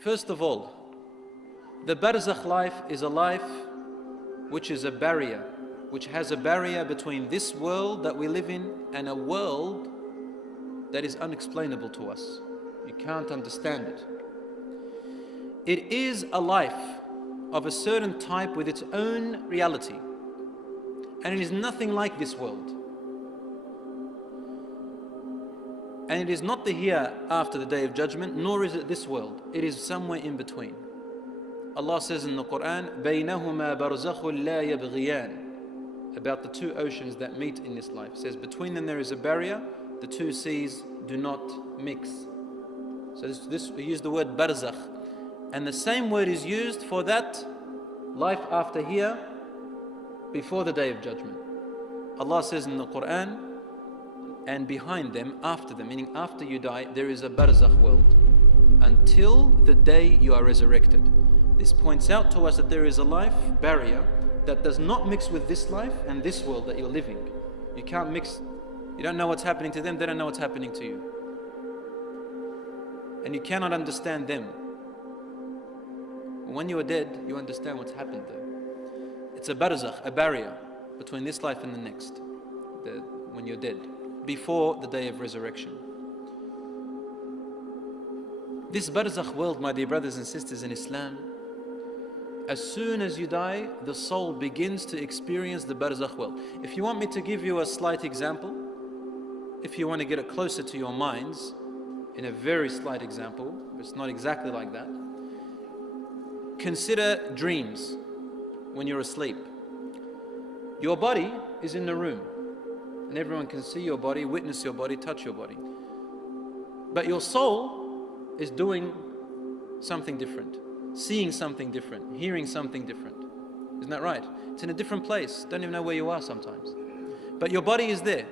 First of all, the Barzakh life is a life which is a barrier, which has a barrier between this world that we live in and a world that is unexplainable to us. You can't understand it. It is a life of a certain type with its own reality, and it is nothing like this world. And it is not the here after the Day of Judgment, nor is it this world. It is somewhere in between. Allah says in the Quran, بَيْنَهُمَا بَرْزَخٌ لَا يَبْغِيَانِ, about the two oceans that meet in this life. It says between them there is a barrier, the two seas do not mix. So we use the word Barzakh. And the same word is used for that life after here, before the Day of Judgment. Allah says in the Quran, and behind them, after them, meaning after you die, there is a Barzakh world until the day you are resurrected. This points out to us that there is a life barrier that does not mix with this life and this world that you're living. You can't mix. You don't know what's happening to them, they don't know what's happening to you. And you cannot understand them. When you are dead, you understand what's happened there. It's a Barzakh, a barrier between this life and the next, when you're dead, before the day of resurrection. This Barzakh world, my dear brothers and sisters in Islam, as soon as you die, the soul begins to experience the Barzakh world. If you want me to give you a slight example, if you want to get it closer to your minds, in a very slight example, it's not exactly like that. Consider dreams when you're asleep. Your body is in the room, and everyone can see your body, witness your body, touch your body. But your soul is doing something different, seeing something different, hearing something different. Isn't that right? It's in a different place. Don't even know where you are sometimes. But your body is there.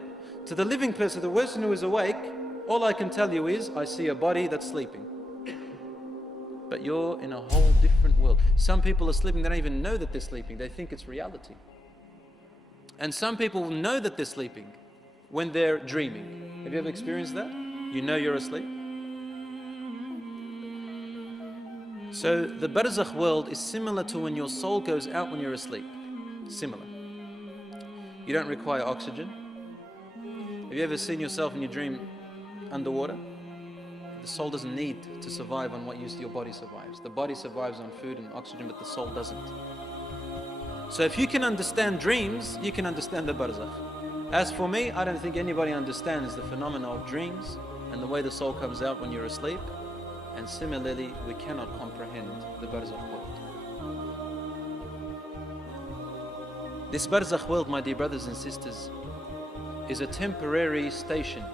To the living person, the person who is awake, all I can tell you is, I see a body that's sleeping. But you're in a whole different world. Some people are sleeping, they don't even know that they're sleeping. They think it's reality. And some people know that they're sleeping when they're dreaming. Have you ever experienced that? You know you're asleep. So the Barzakh world is similar to when your soul goes out when you're asleep. Similar. You don't require oxygen. Have you ever seen yourself in your dream underwater? The soul doesn't need to survive on what your body survives. The body survives on food and oxygen, but the soul doesn't. So if you can understand dreams, you can understand the Barzakh. As for me, I don't think anybody understands the phenomena of dreams and the way the soul comes out when you're asleep. And similarly, we cannot comprehend the Barzakh world. This Barzakh world, my dear brothers and sisters, is a temporary station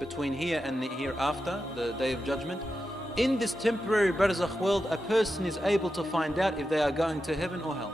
between here and the hereafter, the Day of Judgment. In this temporary Barzakh world, a person is able to find out if they are going to heaven or hell.